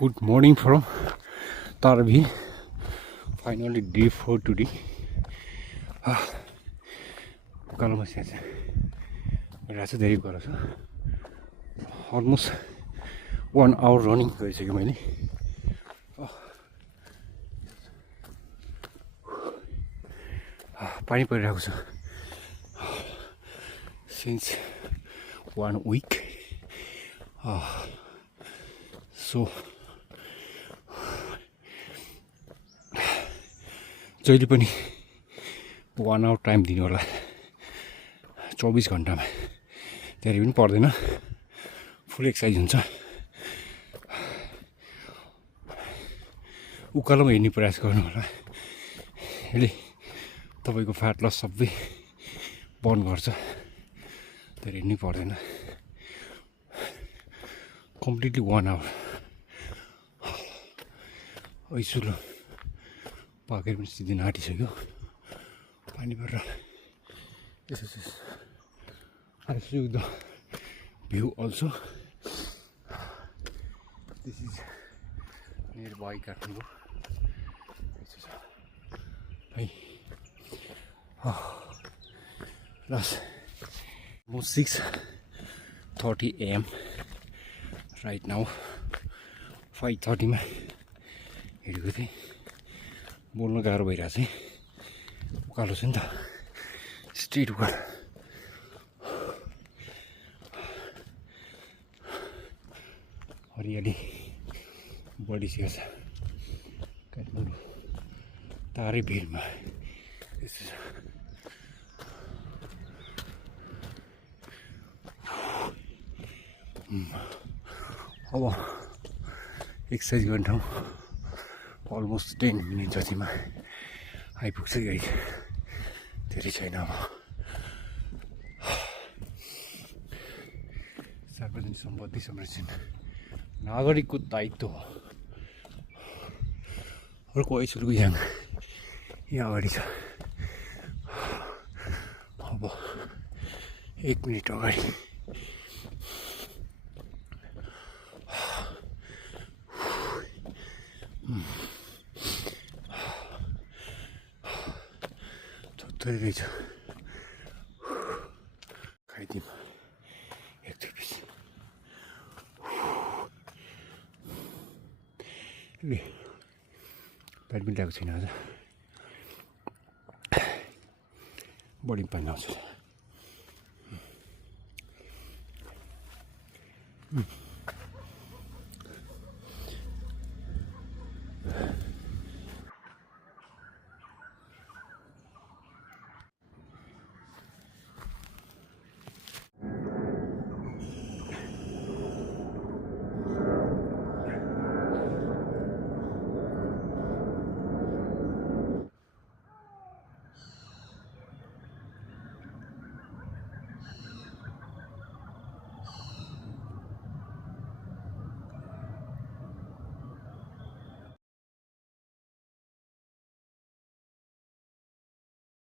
Good morning from Tare. Finally, day 4 today. Almost 1 hour running. Since 1 week. So जहिले पनि 1 hour time दिनु होला 24 घण्टामा धेरै पनि पर्दैन फुल एक्सर्साइज हुन्छ उकालोमा हिँड्ने प्रयास गर्नु होला यसले तपाईको फ्याट लस सबै बर्न गर्छ धेरै हिँड्नै पर्दैन कम्प्लिटली 1 hour ऐसुलो पाकेर पनि सिधै आँटिसक्यो पानी परेर I show you the view also. This is nearby Kathmandu. Hey, plus almost 6:30 a.m. right now. 5:30 मा हिँडेको थिएँ बोल्न गाह्रो भइरहेछ है उकालो छ नि त स्ट्रेट उकालो हरियाली बढिसकेको छ काठमाडौँ तारे भेलमा अब एक्सर्साइज गर्ने ठाउँ अलमोस्ट 10 मिनट जतिमा आइपुग्छ गाडी धेरै छैन अब सार्वजनिक सम्पत्ति संरक्षण नागरिकको दायित्व हो अर्को ऐसुलको यहाँ अगाडि छ अब 1 मिनट अगाडि थोरै रहेछ खाइदिउँ एक दुई प्याड पनि ल्याएको छैन आज बढी पानी आउँछ